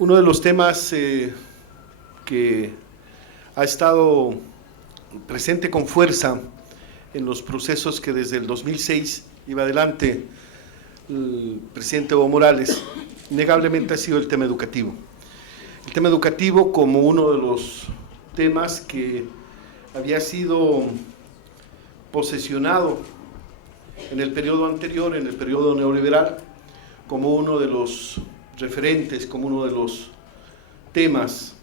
Uno de los temas que ha estado presente con fuerza en los procesos que desde el 2006 iba adelante el presidente Evo Morales, innegablemente ha sido el tema educativo. El tema educativo como uno de los temas que había sido posesionado en el periodo anterior, en el periodo neoliberal, como uno de los referentes, como uno de los temas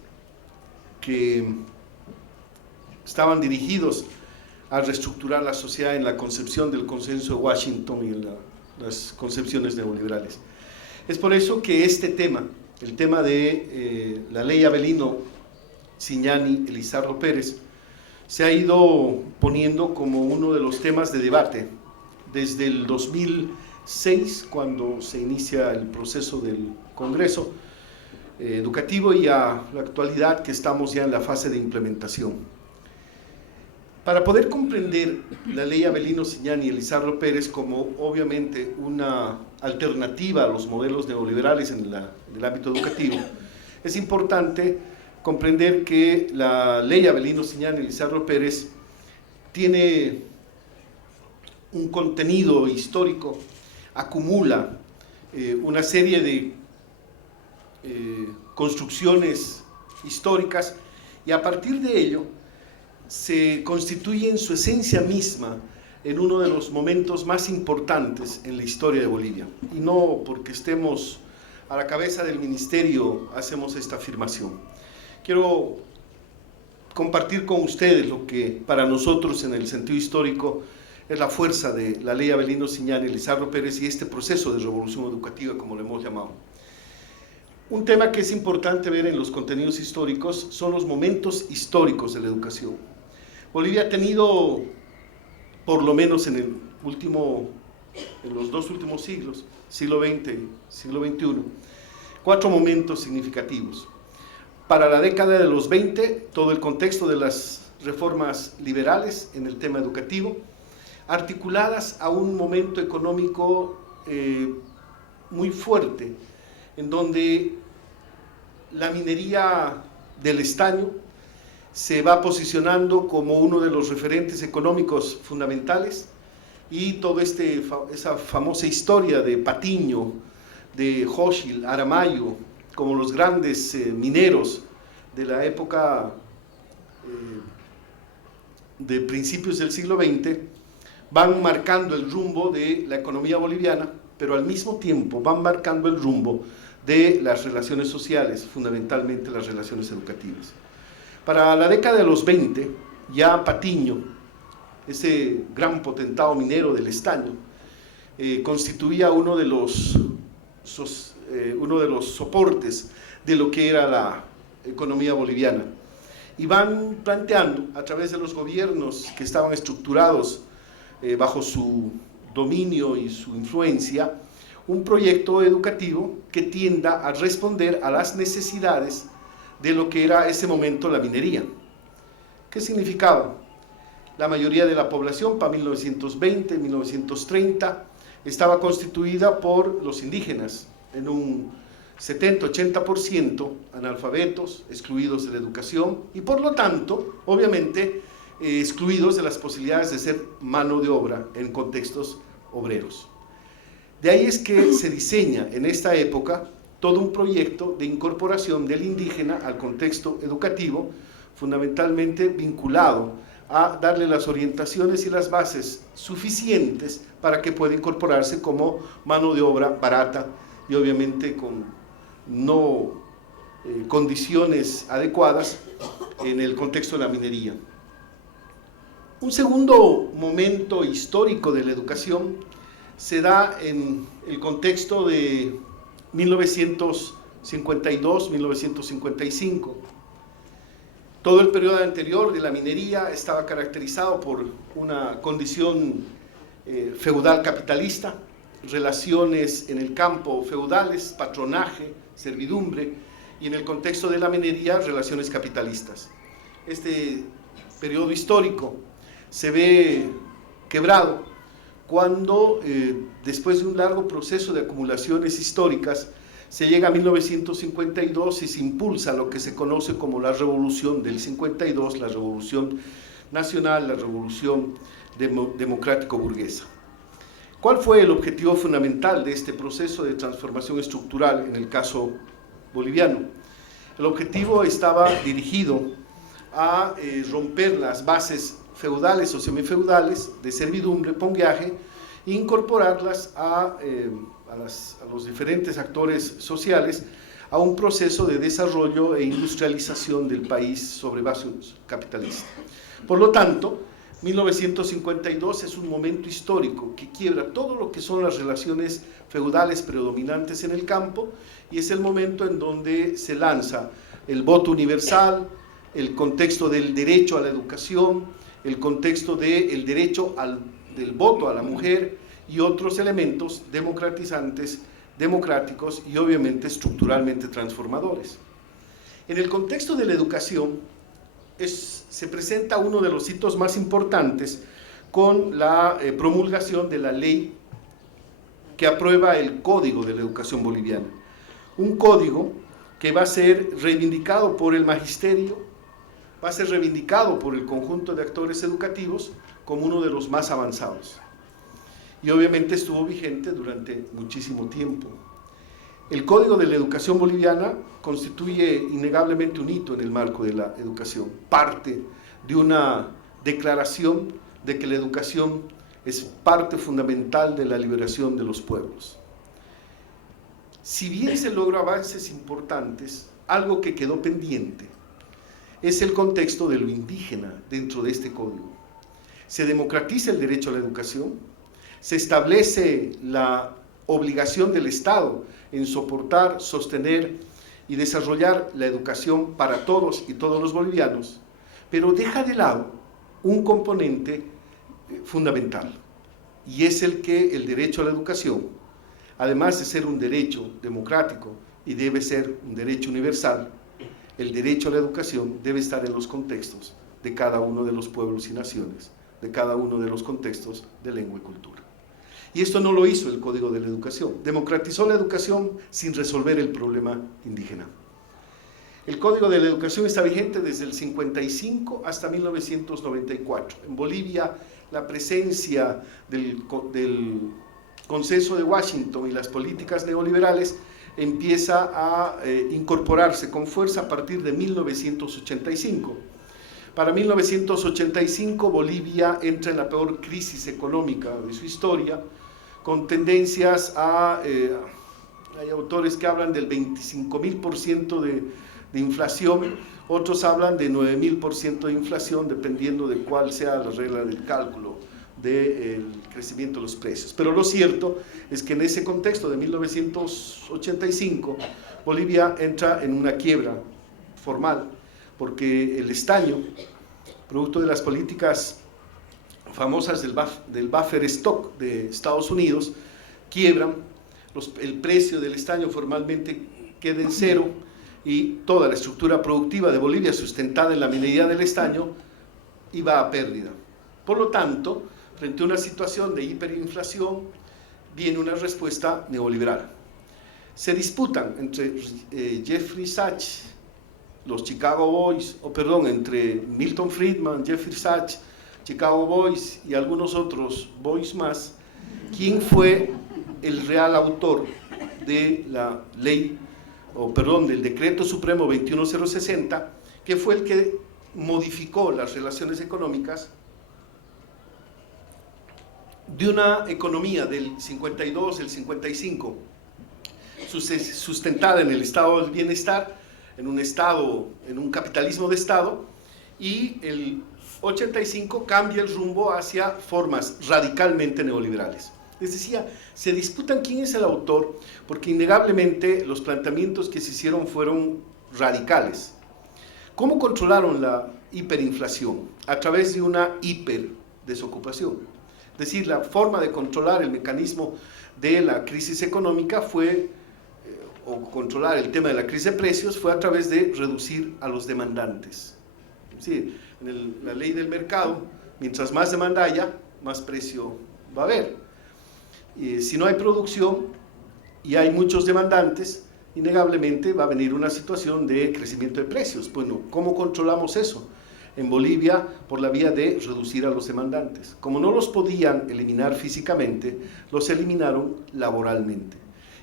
que estaban dirigidos a reestructurar la sociedad en la concepción del consenso de Washington y en las concepciones neoliberales. Es por eso que este tema, el tema de la ley Avelino Ziñani Elizardo Pérez, se ha ido poniendo como uno de los temas de debate desde el 2006, cuando se inicia el proceso del Congreso educativo, y a la actualidad que estamos ya en la fase de implementación. Para poder comprender la ley Avelino Ziñani Elizardo Pérez como obviamente una alternativa a los modelos neoliberales en el ámbito educativo, es importante comprender que la ley Avelino Ziñani Elizardo Pérez tiene un contenido histórico, acumula una serie de construcciones históricas, y a partir de ello se constituye en su esencia misma en uno de los momentos más importantes en la historia de Bolivia. Y no porque estemos a la cabeza del ministerio hacemos esta afirmación. Quiero compartir con ustedes lo que para nosotros en el sentido histórico es la fuerza de la ley Avelino Ziñani Elizardo Pérez y este proceso de revolución educativa, como lo hemos llamado. Un tema que es importante ver en los contenidos históricos son los momentos históricos de la educación. Bolivia ha tenido, por lo menos en los dos últimos siglos, siglo XX y siglo XXI, 4 momentos significativos. Para la década de los 20, todo el contexto de las reformas liberales en el tema educativo, articuladas a un momento económico muy fuerte, en donde la minería del estaño se va posicionando como uno de los referentes económicos fundamentales, y toda esa famosa historia de Patiño, de Hochschild, Aramayo, como los grandes mineros de la época de principios del siglo XX, van marcando el rumbo de la economía boliviana, pero al mismo tiempo van marcando el rumbo de las relaciones sociales, fundamentalmente las relaciones educativas. Para la década de los 20, ya Patiño, ese gran potentado minero del estaño, constituía uno de los soportes de lo que era la economía boliviana. Y van planteando, a través de los gobiernos que estaban estructurados bajo su dominio y su influencia, un proyecto educativo que tienda a responder a las necesidades de lo que era ese momento la minería. ¿Qué significaba? La mayoría de la población para 1920, 1930, estaba constituida por los indígenas, en un 70-80% analfabetos, excluidos de la educación y por lo tanto, obviamente, excluidos de las posibilidades de ser mano de obra en contextos obreros. De ahí es que se diseña en esta época todo un proyecto de incorporación del indígena al contexto educativo, fundamentalmente vinculado a darle las orientaciones y las bases suficientes para que pueda incorporarse como mano de obra barata y obviamente con condiciones adecuadas en el contexto de la minería. Un segundo momento histórico de la educación se da en el contexto de 1952-1955. Todo el periodo anterior de la minería estaba caracterizado por una condición feudal capitalista, relaciones en el campo feudales, patronaje, servidumbre, y en el contexto de la minería, relaciones capitalistas. Este periodo histórico se ve quebrado cuando, después de un largo proceso de acumulaciones históricas, Se llega a 1952 y se impulsa lo que se conoce como la Revolución del 52, la Revolución Nacional, la Revolución Democrático-Burguesa. ¿Cuál fue el objetivo fundamental de este proceso de transformación estructural en el caso boliviano? El objetivo estaba dirigido a romper las bases feudales o semifeudales de servidumbre, pongueaje, e incorporarlas a los diferentes actores sociales a un proceso de desarrollo e industrialización del país sobre base capitalista. Por lo tanto, 1952 es un momento histórico que quiebra todo lo que son las relaciones feudales predominantes en el campo, y es el momento en donde se lanza el voto universal, el contexto del derecho a la educación, el contexto del derecho del voto a la mujer y otros elementos democratizantes, democráticos y obviamente estructuralmente transformadores. En el contexto de la educación se presenta uno de los hitos más importantes con la promulgación de la ley que aprueba el Código de la Educación Boliviana. Un código que va a ser reivindicado por el magisterio, va a ser reivindicado por el conjunto de actores educativos como uno de los más avanzados. Y obviamente estuvo vigente durante muchísimo tiempo. El Código de la Educación Boliviana constituye innegablemente un hito en el marco de la educación, parte de una declaración de que la educación es parte fundamental de la liberación de los pueblos. Si bien se logró avances importantes, algo que quedó pendiente es el contexto de lo indígena dentro de este código. Se democratiza el derecho a la educación, se establece la obligación del Estado en soportar, sostener y desarrollar la educación para todos y todos los bolivianos, pero deja de lado un componente fundamental, y es el que el derecho a la educación, además de ser un derecho democrático y debe ser un derecho universal, el derecho a la educación debe estar en los contextos de cada uno de los pueblos y naciones, de cada uno de los contextos de lengua y cultura. Y esto no lo hizo el Código de la Educación, democratizó la educación sin resolver el problema indígena. El Código de la Educación está vigente desde el 55 hasta 1994. En Bolivia, la presencia del Consenso de Washington y las políticas neoliberales empieza a incorporarse con fuerza a partir de 1985. Para 1985 Bolivia entra en la peor crisis económica de su historia, con tendencias hay autores que hablan del 25.000% de inflación, otros hablan de 9.000% de inflación, dependiendo de cuál sea la regla del cálculo del crecimiento de los precios. Pero lo cierto es que en ese contexto de 1985, Bolivia entra en una quiebra formal, porque el estaño, producto de las políticas famosas del buffer stock de Estados Unidos, quiebran, el precio del estaño formalmente queda en cero y toda la estructura productiva de Bolivia, sustentada en la minería del estaño, iba a pérdida. Por lo tanto, frente a una situación de hiperinflación, viene una respuesta neoliberal. Se disputan entre Jeffrey Sachs, los Chicago Boys, entre Milton Friedman, Jeffrey Sachs, Chicago Boys y algunos otros boys más, quién fue el real autor de la ley, del decreto supremo 21060, que fue el que modificó las relaciones económicas de una economía del 52, el 55, sustentada en el estado del bienestar, en un capitalismo de estado, y el 85 cambia el rumbo hacia formas radicalmente neoliberales. Les decía, se disputan quién es el autor, porque innegablemente los planteamientos que se hicieron fueron radicales. ¿Cómo controlaron la hiperinflación? A través de una hiperdesocupación. Es decir, la forma de controlar el mecanismo de la crisis económica o controlar el tema de la crisis de precios, fue a través de reducir a los demandantes. Es decir, en la ley del mercado, mientras más demanda haya, más precio va a haber. Si no hay producción y hay muchos demandantes, innegablemente va a venir una situación de crecimiento de precios. Bueno, ¿cómo controlamos eso? En Bolivia, por la vía de reducir a los demandantes. Como no los podían eliminar físicamente, los eliminaron laboralmente.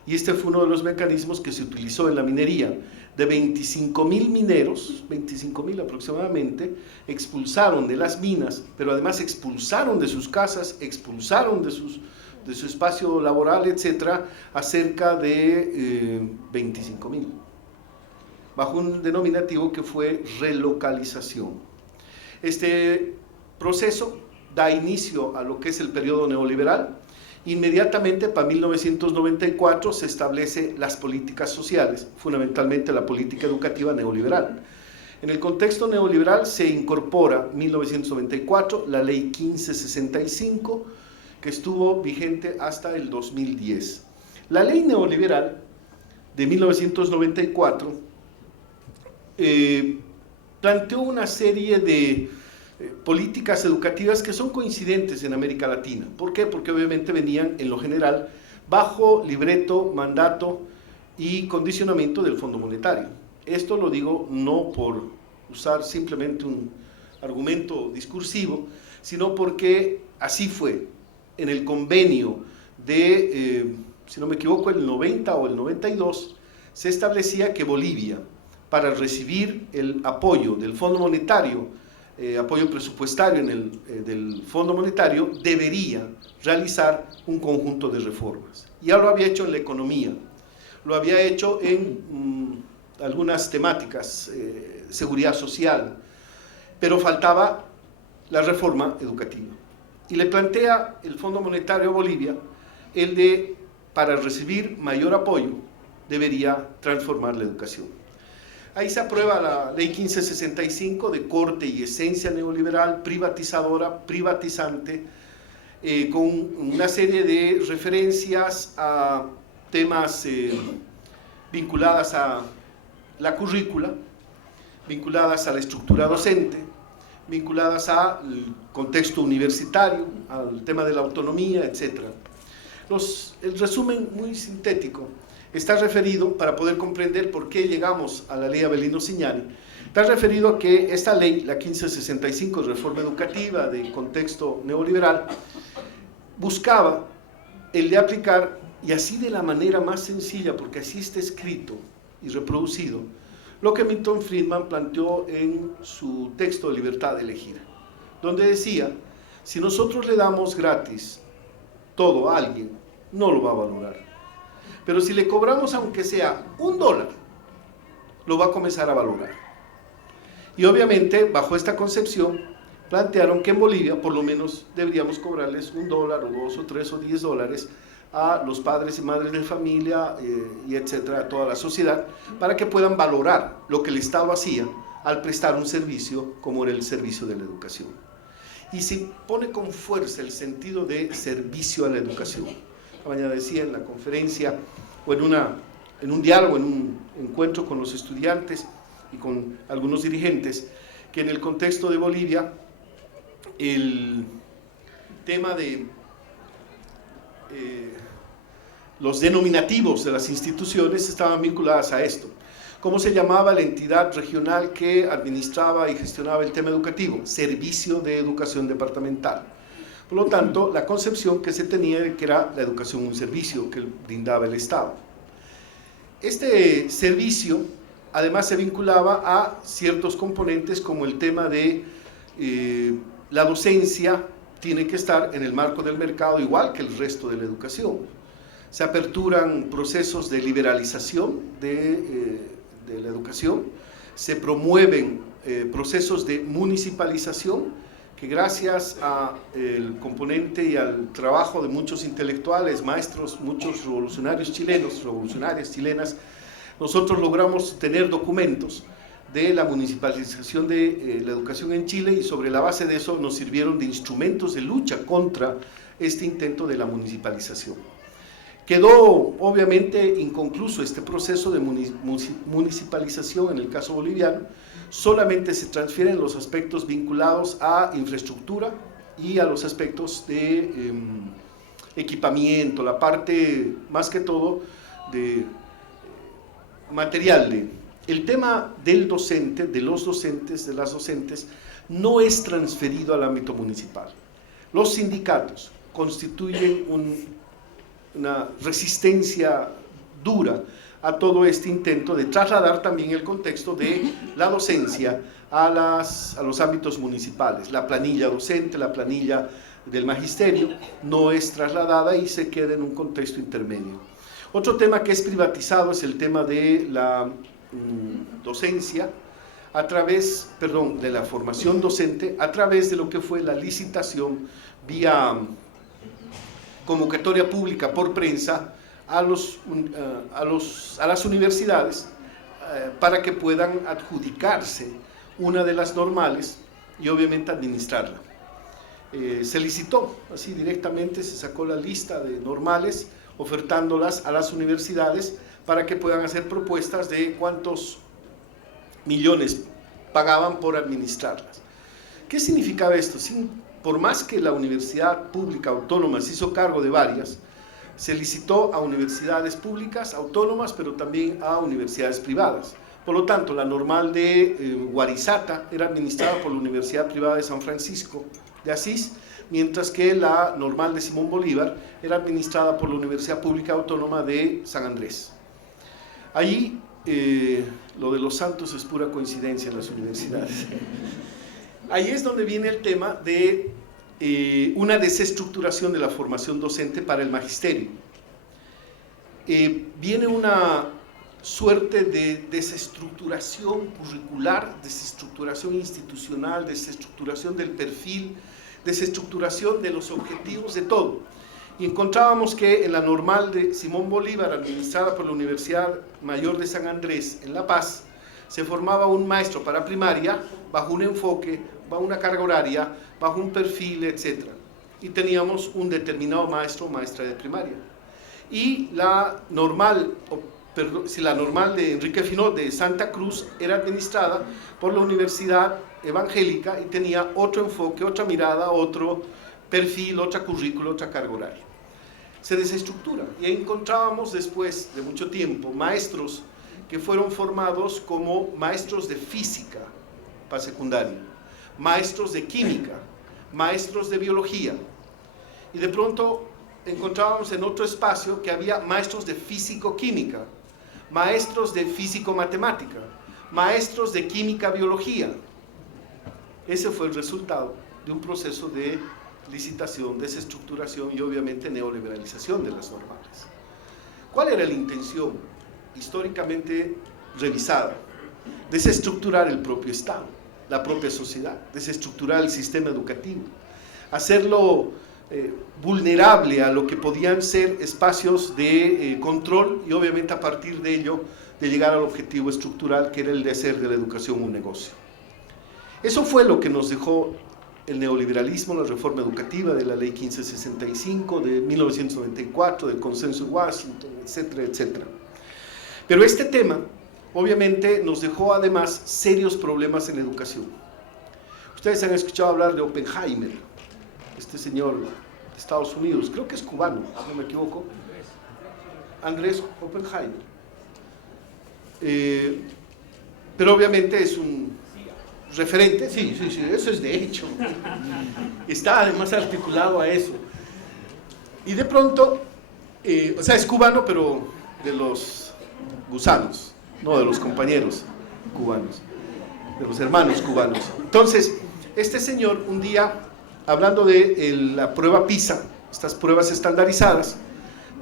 Y este fue uno de los mecanismos que se utilizó en la minería. De 25.000 mineros, 25.000 aproximadamente, expulsaron de las minas, pero además expulsaron de sus casas, expulsaron de su espacio laboral, etcétera, a cerca de 25.000, bajo un denominativo que fue relocalización. Este proceso da inicio a lo que es el periodo neoliberal. Inmediatamente, para 1994, se establecen las políticas sociales, fundamentalmente la política educativa neoliberal. En el contexto neoliberal se incorpora, en 1994, la Ley 1565, que estuvo vigente hasta el 2010. La Ley neoliberal de 1994 planteó una serie de políticas educativas que son coincidentes en América Latina. ¿Por qué? Porque obviamente venían, en lo general, bajo libreto, mandato y condicionamiento del Fondo Monetario. Esto lo digo no por usar simplemente un argumento discursivo, sino porque así fue. En el convenio de, si no me equivoco, el 90 o el 92, se establecía que Bolivia, para recibir el apoyo del Fondo Monetario, apoyo presupuestario del Fondo Monetario, debería realizar un conjunto de reformas. Ya lo había hecho en la economía, lo había hecho en algunas temáticas, seguridad social, pero faltaba la reforma educativa. Y le plantea el Fondo Monetario a Bolivia el de, para recibir mayor apoyo, debería transformar la educación. Ahí se aprueba la Ley 1565 de corte y esencia neoliberal, privatizadora, privatizante, con una serie de referencias a temas vinculadas a la currícula, vinculadas a la estructura docente, vinculadas al contexto universitario, al tema de la autonomía, etc. El resumen muy sintético está referido, para poder comprender por qué llegamos a la ley Avelino Cignani, está referido a que esta ley, la 1565, de reforma educativa de contexto neoliberal, buscaba el de aplicar, y así de la manera más sencilla, porque así está escrito y reproducido, lo que Milton Friedman planteó en su texto Libertad de Elegir, donde decía, si nosotros le damos gratis todo a alguien, no lo va a valorar. Pero si le cobramos aunque sea $1, lo va a comenzar a valorar. Y obviamente, bajo esta concepción, plantearon que en Bolivia, por lo menos, deberíamos cobrarles $1, o $2, o $3, o $10 a los padres y madres de familia, y etcétera, a toda la sociedad, para que puedan valorar lo que el Estado hacía al prestar un servicio como era el servicio de la educación. Y se pone con fuerza el sentido de servicio a la educación. Mañana decía en la conferencia o en un diálogo, en un encuentro con los estudiantes y con algunos dirigentes, que en el contexto de Bolivia el tema de los denominativos de las instituciones estaban vinculadas a esto. ¿Cómo se llamaba la entidad regional que administraba y gestionaba el tema educativo? Servicio de Educación Departamental. Por lo tanto, la concepción que se tenía de que era la educación un servicio que brindaba el Estado. Este servicio, además, se vinculaba a ciertos componentes como el tema de la docencia tiene que estar en el marco del mercado igual que el resto de la educación. Se aperturan procesos de liberalización de la educación, se promueven procesos de municipalización, que gracias al componente y al trabajo de muchos intelectuales, maestros, muchos revolucionarios chilenos, revolucionarias chilenas, nosotros logramos tener documentos de la municipalización de la educación en Chile, y sobre la base de eso nos sirvieron de instrumentos de lucha contra este intento de la municipalización. Quedó obviamente inconcluso este proceso de municipalización en el caso boliviano. Solamente se transfieren los aspectos vinculados a infraestructura y a los aspectos de equipamiento, la parte más que todo de material. El tema del docente, de los docentes, de las docentes, no es transferido al ámbito municipal. Los sindicatos constituyen una resistencia dura a todo este intento de trasladar también el contexto de la docencia a los ámbitos municipales. La planilla docente, la planilla del magisterio no es trasladada y se queda en un contexto intermedio. Otro tema que es privatizado es el tema de la docencia de la formación docente a través de lo que fue la licitación vía convocatoria pública por prensa a las universidades para que puedan adjudicarse una de las normales y obviamente administrarla. Se licitó, así directamente se sacó la lista de normales ofertándolas a las universidades para que puedan hacer propuestas de cuántos millones pagaban por administrarlas. ¿Qué significaba esto? Por más que la universidad pública autónoma se hizo cargo de varias, se licitó a universidades públicas autónomas, pero también a universidades privadas. Por lo tanto, la normal de Guarizata era administrada por la Universidad Privada de San Francisco de Asís, mientras que la normal de Simón Bolívar era administrada por la Universidad Pública Autónoma de San Andrés. Allí, lo de los santos es pura coincidencia en las universidades. Ahí es donde viene el tema de una desestructuración de la formación docente para el magisterio. Viene una suerte de desestructuración curricular, desestructuración institucional, desestructuración del perfil, desestructuración de los objetivos, de todo. Y encontrábamos que en la normal de Simón Bolívar, administrada por la Universidad Mayor de San Andrés en La Paz, se formaba un maestro para primaria bajo un enfoque, bajo una carga horaria, bajo un perfil, etc. Y teníamos un determinado maestro o maestra de primaria. Y la normal de Enrique Finot de Santa Cruz era administrada por la Universidad Evangélica y tenía otro enfoque, otra mirada, otro perfil, otra currícula, otra carga horaria. Se desestructura y ahí encontrábamos después de mucho tiempo maestros que fueron formados como maestros de física para secundaria, maestros de química, maestros de biología, y de pronto encontrábamos en otro espacio que había maestros de físico-química, maestros de físico-matemática, maestros de química-biología. Ese fue el resultado de un proceso de licitación, desestructuración y obviamente neoliberalización de las normales. ¿Cuál era la intención históricamente revisada? Desestructurar el propio Estado, la propia sociedad, desestructurar el sistema educativo, hacerlo vulnerable a lo que podían ser espacios de control y obviamente a partir de ello de llegar al objetivo estructural que era el de hacer de la educación un negocio. Eso fue lo que nos dejó el neoliberalismo, la reforma educativa de la ley 1565 de 1994, del consenso de Washington, etcétera, etcétera. Pero este tema obviamente nos dejó además serios problemas en la educación. Ustedes han escuchado hablar de Oppenheimer, este señor de Estados Unidos, creo que es cubano, no me equivoco, Andrés Oppenheimer. Pero obviamente es un referente, sí, eso es de hecho, está además articulado a eso. Y de pronto, o sea, es cubano, pero de los gusanos, no de los compañeros cubanos, de los hermanos cubanos. Entonces, este señor un día, hablando de la prueba PISA, estas pruebas estandarizadas,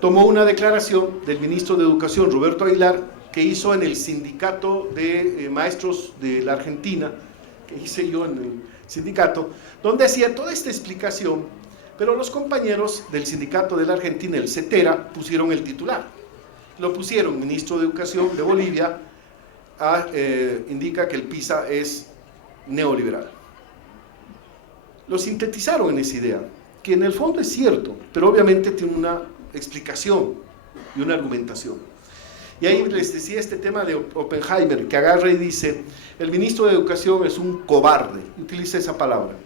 tomó una declaración del ministro de Educación, Roberto Aguilar, que hizo en el sindicato de maestros de la Argentina, que hice yo en el sindicato, donde hacía toda esta explicación, pero los compañeros del sindicato de la Argentina, el CETERA, pusieron el titular. Lo pusieron, ministro de Educación de Bolivia, indica que el PISA es neoliberal. Lo sintetizaron en esa idea, que en el fondo es cierto, pero obviamente tiene una explicación y una argumentación. Y ahí les decía este tema de Oppenheimer, que agarra y dice, el ministro de Educación es un cobarde, utiliza esa palabra,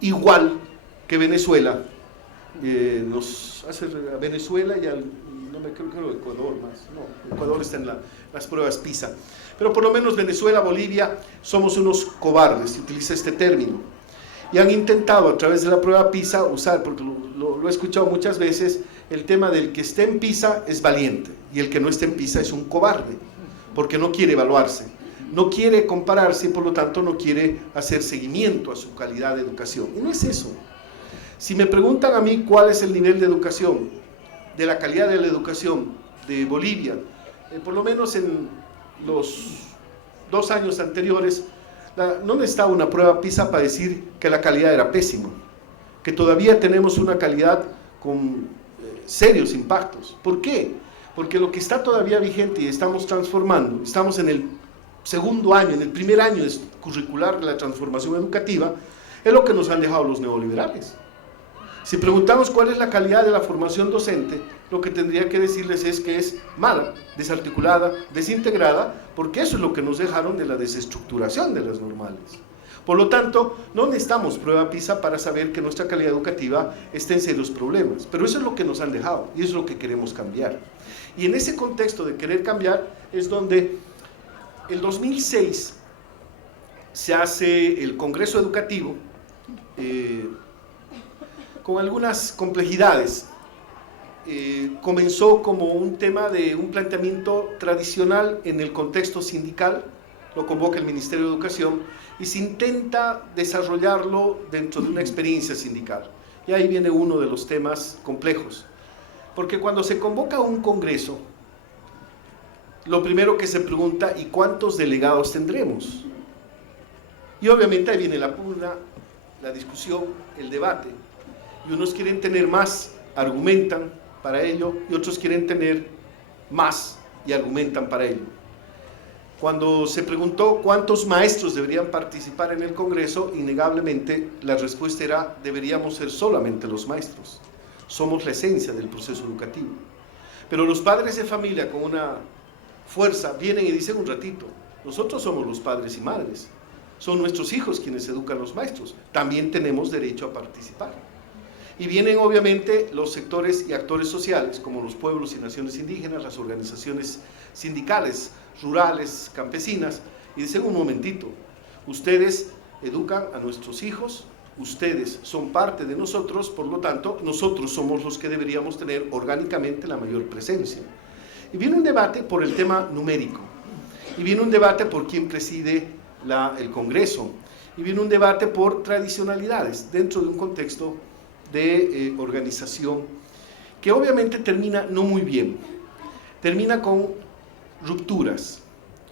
igual que Venezuela, nos hace a Venezuela y no me creo Ecuador más, no, Ecuador está en las pruebas PISA, pero por lo menos Venezuela, Bolivia, somos unos cobardes, se utiliza este término, y han intentado a través de la prueba PISA usar, porque lo he escuchado muchas veces, el tema del que esté en PISA es valiente, y el que no esté en PISA es un cobarde, porque no quiere evaluarse, no quiere compararse y por lo tanto no quiere hacer seguimiento a su calidad de educación, y no es eso. Si me preguntan a mí cuál es el nivel de educación, de la calidad de la educación de Bolivia, por lo menos en los 2 años anteriores, no necesitaba una prueba PISA para decir que la calidad era pésima, que todavía tenemos una calidad con serios impactos. ¿Por qué? Porque lo que está todavía vigente y estamos transformando, estamos en el segundo año, en el primer año curricular de la transformación educativa, es lo que nos han dejado los neoliberales. Si preguntamos cuál es la calidad de la formación docente, lo que tendría que decirles es que es mala, desarticulada, desintegrada, porque eso es lo que nos dejaron de la desestructuración de las normales. Por lo tanto, no necesitamos prueba PISA para saber que nuestra calidad educativa está en serios problemas, pero eso es lo que nos han dejado y eso es lo que queremos cambiar. Y en ese contexto de querer cambiar es donde el 2006 se hace el Congreso Educativo, con algunas complejidades. Comenzó como un tema de un planteamiento tradicional en el contexto sindical, lo convoca el Ministerio de Educación, y se intenta desarrollarlo dentro de una experiencia sindical. Y ahí viene uno de los temas complejos, porque cuando se convoca un congreso, lo primero que se pregunta, ¿y cuántos delegados tendremos? Y obviamente ahí viene la pugna, la discusión, el debate. Y unos quieren tener más, argumentan para ello, y otros quieren tener más y argumentan para ello. Cuando se preguntó cuántos maestros deberían participar en el Congreso, innegablemente la respuesta era: deberíamos ser solamente los maestros. Somos la esencia del proceso educativo. Pero los padres de familia con una fuerza vienen y dicen: un ratito, nosotros somos los padres y madres, son nuestros hijos quienes educan a los maestros, también tenemos derecho a participar. Y vienen obviamente los sectores y actores sociales, como los pueblos y naciones indígenas, las organizaciones sindicales, rurales, campesinas, y dicen: un momentito, ustedes educan a nuestros hijos, ustedes son parte de nosotros, por lo tanto, nosotros somos los que deberíamos tener orgánicamente la mayor presencia. Y viene un debate por el tema numérico, y viene un debate por quién preside el Congreso, y viene un debate por tradicionalidades dentro de un contexto de organización que obviamente termina no muy bien, termina con rupturas.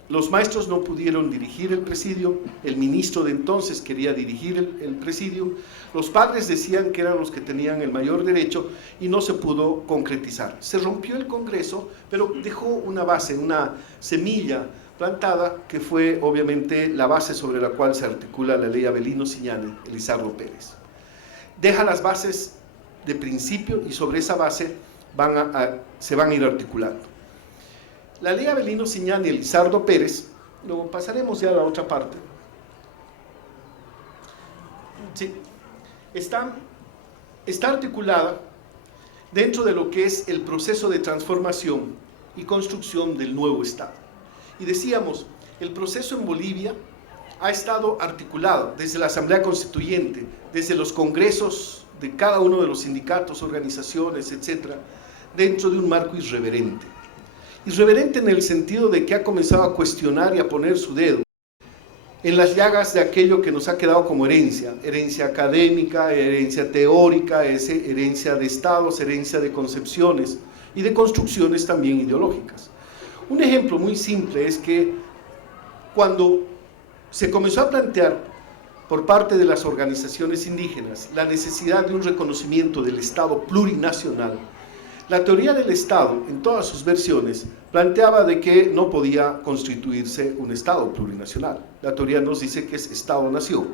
Los maestros no pudieron dirigir el presidio, el ministro de entonces quería dirigir el presidio, los padres decían que eran los que tenían el mayor derecho y no se pudo concretizar. Se rompió el Congreso, pero dejó una base, una semilla plantada que fue obviamente la base sobre la cual se articula la ley Avelino Ciñani, Elizardo Pérez. Deja las bases de principio y sobre esa base se van a ir articulando. La ley Avelino Ciñani y Elizardo Pérez, luego pasaremos ya a la otra parte, sí, está articulada dentro de lo que es el proceso de transformación y construcción del nuevo Estado. Y decíamos, el proceso en Bolivia ha estado articulado desde la Asamblea Constituyente, desde los congresos de cada uno de los sindicatos, organizaciones, etcétera, dentro de un marco irreverente. Irreverente en el sentido de que ha comenzado a cuestionar y a poner su dedo en las llagas de aquello que nos ha quedado como herencia, herencia académica, herencia teórica, herencia de estados, herencia de concepciones y de construcciones también ideológicas. Un ejemplo muy simple es que cuando se comenzó a plantear por parte de las organizaciones indígenas la necesidad de un reconocimiento del Estado plurinacional, la teoría del Estado, en todas sus versiones, planteaba de que no podía constituirse un Estado plurinacional. La teoría nos dice que es Estado-nación,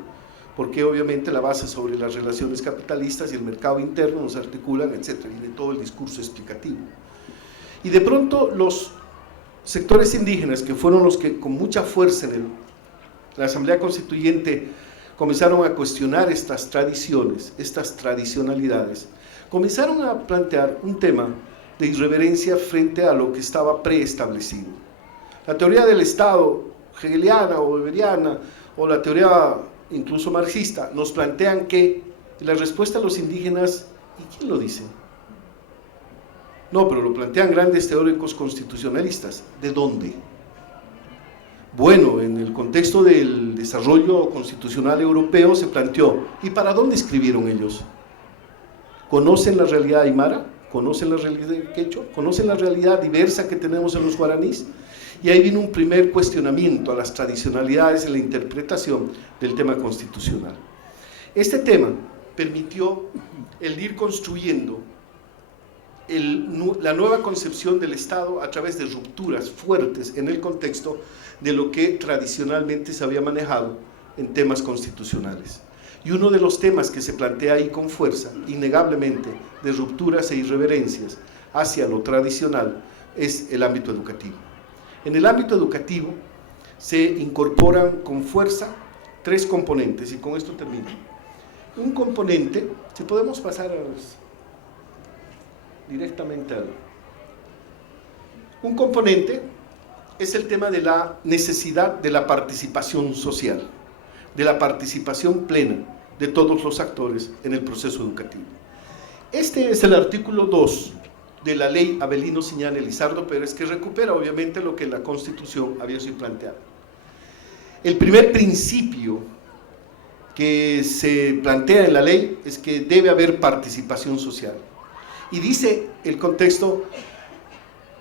porque obviamente la base sobre las relaciones capitalistas y el mercado interno nos articulan, etc. Y de todo el discurso explicativo. Y de pronto los sectores indígenas, que fueron los que con mucha fuerza en la Asamblea Constituyente comenzaron a cuestionar estas tradiciones, estas tradicionalidades, comenzaron a plantear un tema de irreverencia frente a lo que estaba preestablecido. La teoría del Estado hegeliana o weberiana, o la teoría incluso marxista, nos plantean que la respuesta a los indígenas, ¿y quién lo dice? No, pero lo plantean grandes teóricos constitucionalistas. ¿De dónde? Bueno, en el contexto del desarrollo constitucional europeo se planteó, ¿y para dónde escribieron ellos? ¿Conocen la realidad aymara? ¿Conocen la realidad quechua? ¿Conocen la realidad diversa que tenemos en los guaraníes? Y ahí vino un primer cuestionamiento a las tradicionalidades en la interpretación del tema constitucional. Este tema permitió el ir construyendo la nueva concepción del Estado a través de rupturas fuertes en el contexto de lo que tradicionalmente se había manejado en temas constitucionales. Y uno de los temas que se plantea ahí con fuerza, innegablemente, de rupturas e irreverencias hacia lo tradicional, es el ámbito educativo. En el ámbito educativo se incorporan con fuerza tres componentes, y con esto termino. Un componente, si podemos pasar directamente a un componente, es el tema de la necesidad de la participación social, de la participación plena de todos los actores en el proceso educativo. Este es el artículo 2 de la ley Avelino Siñani Lizardo Pérez, que recupera obviamente lo que la Constitución había sido planteada. El primer principio que se plantea en la ley es que debe haber participación social. Y dice el contexto,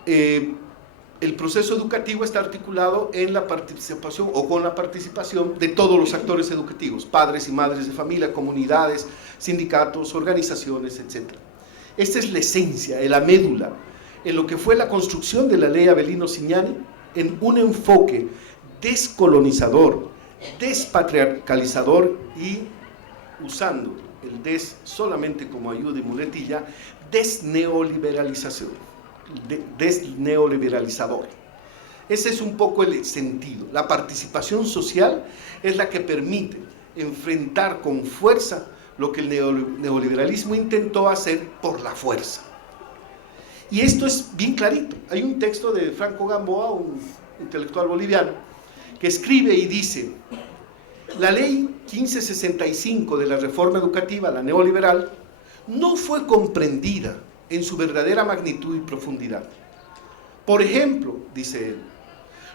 el proceso educativo está articulado en la participación o con la participación de todos los actores educativos, padres y madres de familia, comunidades, sindicatos, organizaciones, etc. Esta es la esencia, la médula, en lo que fue la construcción de la ley Avelino Siñani, en un enfoque descolonizador, despatriarcalizador y, usando el des solamente como ayuda y muletilla, desneoliberalización, desneoliberalizador. Ese es un poco el sentido. La participación social es la que permite enfrentar con fuerza lo que el neoliberalismo intentó hacer por la fuerza. Y esto es bien clarito. Hay un texto de Franco Gamboa, un intelectual boliviano, que escribe y dice: la ley 1565 de la reforma educativa, la neoliberal, no fue comprendida en su verdadera magnitud y profundidad. Por ejemplo, dice él,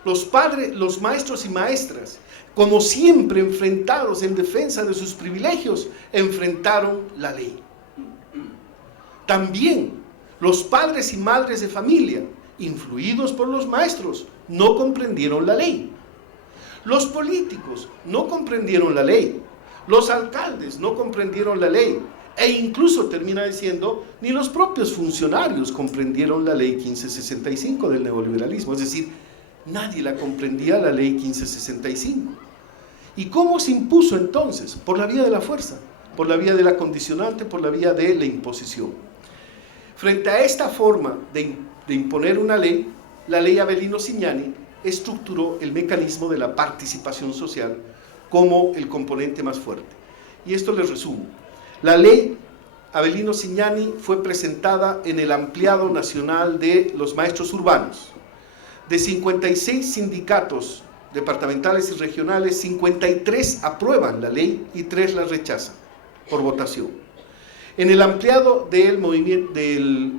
los maestros y maestras, como siempre enfrentados en defensa de sus privilegios, enfrentaron la ley. También los padres y madres de familia, influidos por los maestros, no comprendieron la ley. Los políticos no comprendieron la ley. Los alcaldes no comprendieron la ley. E incluso termina diciendo, ni los propios funcionarios comprendieron la ley 1565 del neoliberalismo. Es decir, nadie la comprendía, la ley 1565. ¿Y cómo se impuso entonces? Por la vía de la fuerza, por la vía de la condicionante, por la vía de la imposición. Frente a esta forma de imponer una ley, la ley Avelino Siñani estructuró el mecanismo de la participación social como el componente más fuerte. Y esto les resumo. La ley Avelino Siñani fue presentada en el ampliado nacional de los maestros urbanos. De 56 sindicatos departamentales y regionales, 53 aprueban la ley y 3 la rechazan por votación. En el ampliado del movimiento de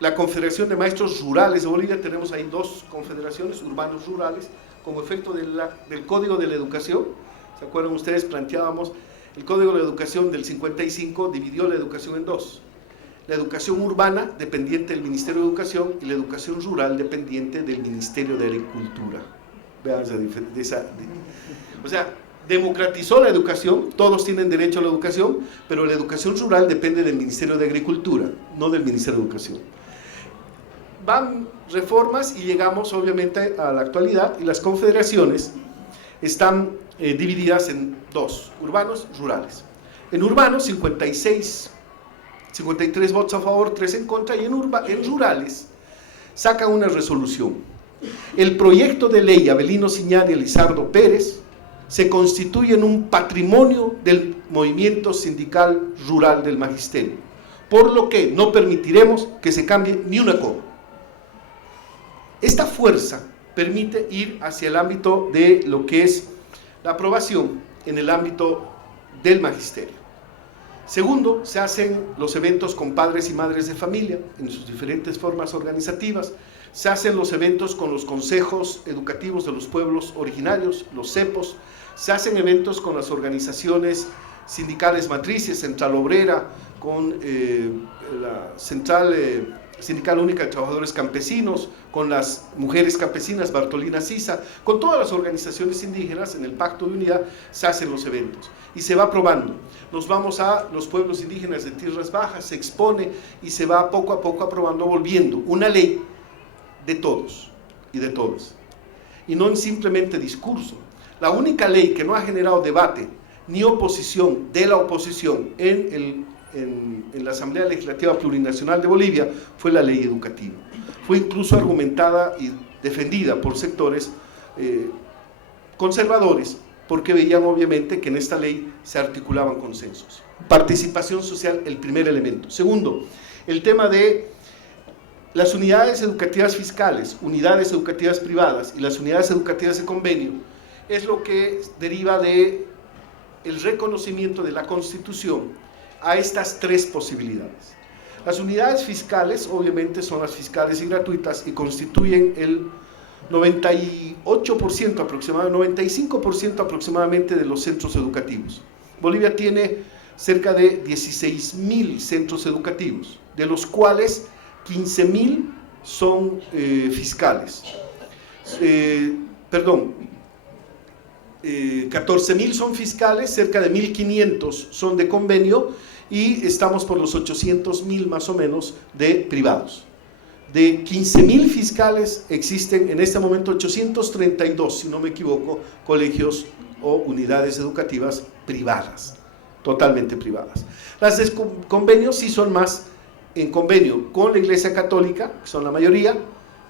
la Confederación de Maestros Rurales de Bolivia, tenemos ahí 2 confederaciones, urbanos rurales, como efecto del Código de la Educación. ¿Se acuerdan ustedes? Planteábamos el Código de la Educación del 55 dividió la educación en 2. La educación urbana, dependiente del Ministerio de Educación, y la educación rural, dependiente del Ministerio de Agricultura. Vean esa diferencia. O sea, democratizó la educación, todos tienen derecho a la educación, pero la educación rural depende del Ministerio de Agricultura, no del Ministerio de Educación. Van reformas y llegamos obviamente a la actualidad, y las confederaciones están divididas en 2, urbanos, rurales. En urbanos, 53 votos a favor, 3 en contra, y en rurales sacan una resolución. El proyecto de ley Avelino Siñani Lizardo Pérez se constituye en un patrimonio del movimiento sindical rural del magisterio, por lo que no permitiremos que se cambie ni una coma. Esta fuerza permite ir hacia el ámbito de lo que es la aprobación en el ámbito del magisterio. Segundo, se hacen los eventos con padres y madres de familia en sus diferentes formas organizativas. Se hacen los eventos con los consejos educativos de los pueblos originarios, los CEPOS. Se hacen eventos con las organizaciones sindicales matrices, Central Obrera, con la Central Sindical Única de Trabajadores Campesinos, con las mujeres campesinas, Bartolina Sisa, con todas las organizaciones indígenas. En el Pacto de Unidad se hacen los eventos y se va probando. Nos vamos a los pueblos indígenas de Tierras Bajas, se expone y se va poco a poco aprobando, volviendo una ley de todos y de todas, y no en simplemente discurso. La única ley que no ha generado debate ni oposición de la oposición en la Asamblea Legislativa Plurinacional de Bolivia fue la ley educativa. Fue incluso argumentada y defendida por sectores conservadores, porque veían obviamente que en esta ley se articulaban consensos. Participación social, el primer elemento. Segundo, el tema de las unidades educativas fiscales, unidades educativas privadas y las unidades educativas de convenio, es lo que deriva de el reconocimiento de la Constitución a estas tres posibilidades. Las unidades fiscales obviamente son las fiscales y gratuitas y constituyen el 98% aproximadamente, 95% aproximadamente de los centros educativos. Bolivia tiene cerca de 16.000 centros educativos, de los cuales 15.000 son fiscales. 14.000 son fiscales, cerca de 1.500 son de convenio y estamos por los 800.000 más o menos de privados. De 15.000 fiscales existen en este momento 832, si no me equivoco, colegios o unidades educativas privadas, totalmente privadas. Las de convenio sí son más en convenio con la Iglesia Católica, que son la mayoría,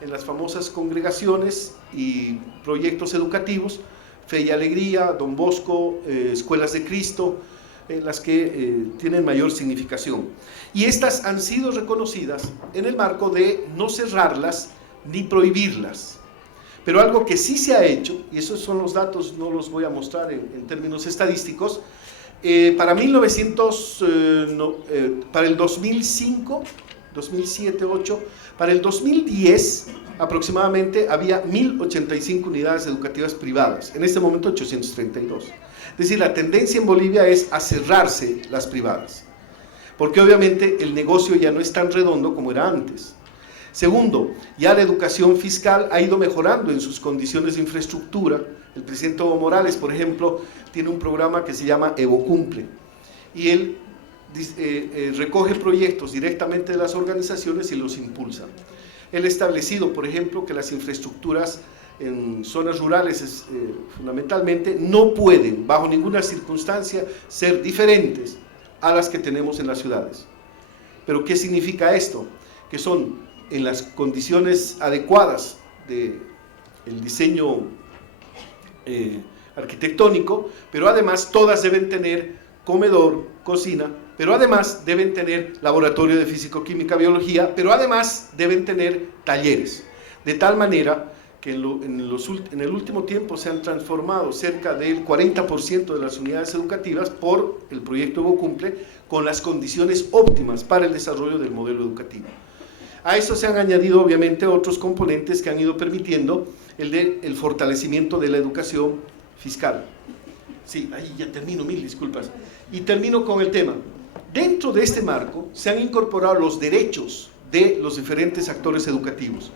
en las famosas congregaciones y proyectos educativos, Fe y Alegría, Don Bosco, Escuelas de Cristo, las que tienen mayor significación. Y estas han sido reconocidas en el marco de no cerrarlas ni prohibirlas. Pero algo que sí se ha hecho, y esos son los datos, no los voy a mostrar en términos estadísticos, para el 2005, 2007, 2008, para el 2010 aproximadamente había 1.085 unidades educativas privadas, en este momento 832. Es decir, la tendencia en Bolivia es a cerrarse las privadas, porque obviamente el negocio ya no es tan redondo como era antes. Segundo, ya la educación fiscal ha ido mejorando en sus condiciones de infraestructura. El presidente Evo Morales, por ejemplo, tiene un programa que se llama Evo Cumple, y él recoge proyectos directamente de las organizaciones y los impulsa. Él ha establecido, por ejemplo, que las infraestructuras en zonas rurales fundamentalmente no pueden, bajo ninguna circunstancia, ser diferentes a las que tenemos en las ciudades. ¿Pero qué significa esto? Que son en las condiciones adecuadas del diseño arquitectónico, pero además todas deben tener comedor, cocina, pero además deben tener laboratorio de físico-química, biología, pero además deben tener talleres, de tal manera que en el último tiempo se han transformado cerca del 40% de las unidades educativas por el proyecto Evo Cumple con las condiciones óptimas para el desarrollo del modelo educativo. A eso se han añadido obviamente otros componentes que han ido permitiendo el fortalecimiento de la educación fiscal. Sí, ahí ya termino, mil disculpas. Y termino con el tema. Dentro de este marco se han incorporado los derechos de los diferentes actores educativos,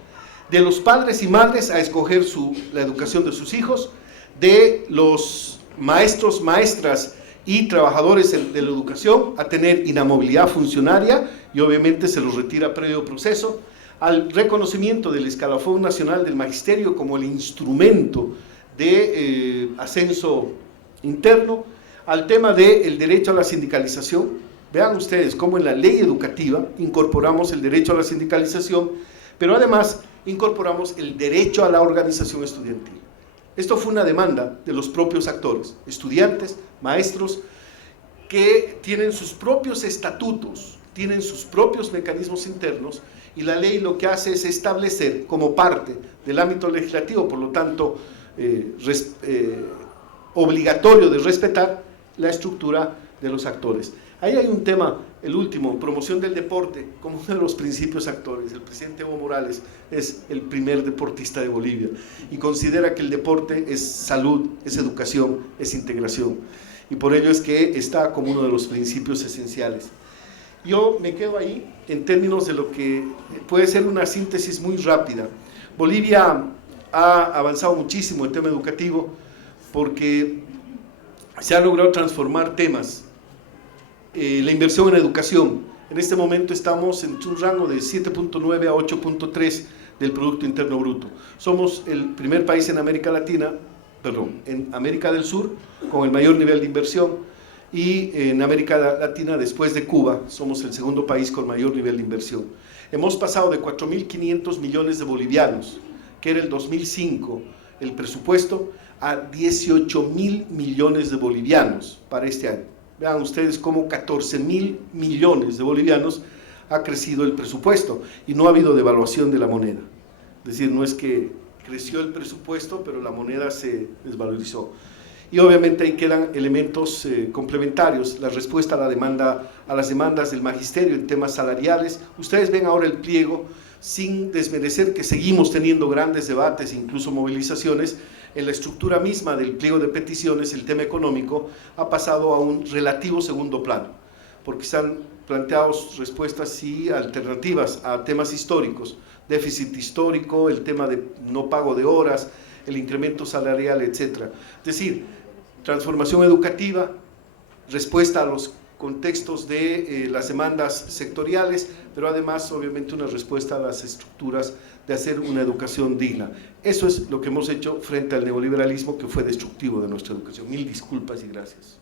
de los padres y madres a escoger la educación de sus hijos, de los maestros, maestras y trabajadores de la educación a tener inamovilidad funcionaria y obviamente se los retira previo proceso, al reconocimiento del escalafón nacional del magisterio como el instrumento de ascenso interno, al tema del derecho a la sindicalización. Vean ustedes cómo en la ley educativa incorporamos el derecho a la sindicalización, pero además incorporamos el derecho a la organización estudiantil. Esto fue una demanda de los propios actores, estudiantes, maestros, que tienen sus propios estatutos tienen sus propios mecanismos internos y la ley lo que hace es establecer como parte del ámbito legislativo, por lo tanto obligatorio de respetar la estructura de los actores. Ahí hay un tema, el último, promoción del deporte como uno de los principios actores. El presidente Evo Morales es el primer deportista de Bolivia y considera que el deporte es salud, es educación, es integración, y por ello es que está como uno de los principios esenciales. Yo me quedo ahí en términos de lo que puede ser una síntesis muy rápida. Bolivia ha avanzado muchísimo en el tema educativo porque se han logrado transformar temas. La inversión en educación, en este momento estamos en un rango de 7.9 a 8.3 del Producto Interno Bruto. Somos el primer país en América del Sur con el mayor nivel de inversión, y en América Latina, después de Cuba, somos el segundo país con mayor nivel de inversión. Hemos pasado de 4.500 millones de bolivianos, que era el 2005 el presupuesto, a 18.000 millones de bolivianos para este año. Vean ustedes cómo 14.000 millones de bolivianos ha crecido el presupuesto y no ha habido devaluación de la moneda. Es decir, no es que creció el presupuesto, pero la moneda se desvalorizó. Y obviamente ahí quedan elementos complementarios, la respuesta a las demandas del magisterio en temas salariales. Ustedes ven ahora el pliego, sin desmerecer que seguimos teniendo grandes debates, incluso movilizaciones. En la estructura misma del pliego de peticiones, el tema económico ha pasado a un relativo segundo plano, porque se han planteado respuestas y alternativas a temas históricos, déficit histórico, el tema de no pago de horas, el incremento salarial, etc. Es decir, transformación educativa, respuesta a los contextos de las demandas sectoriales, pero además obviamente una respuesta a las estructuras de hacer una educación digna. Eso es lo que hemos hecho frente al neoliberalismo, que fue destructivo de nuestra educación. Mil disculpas y gracias.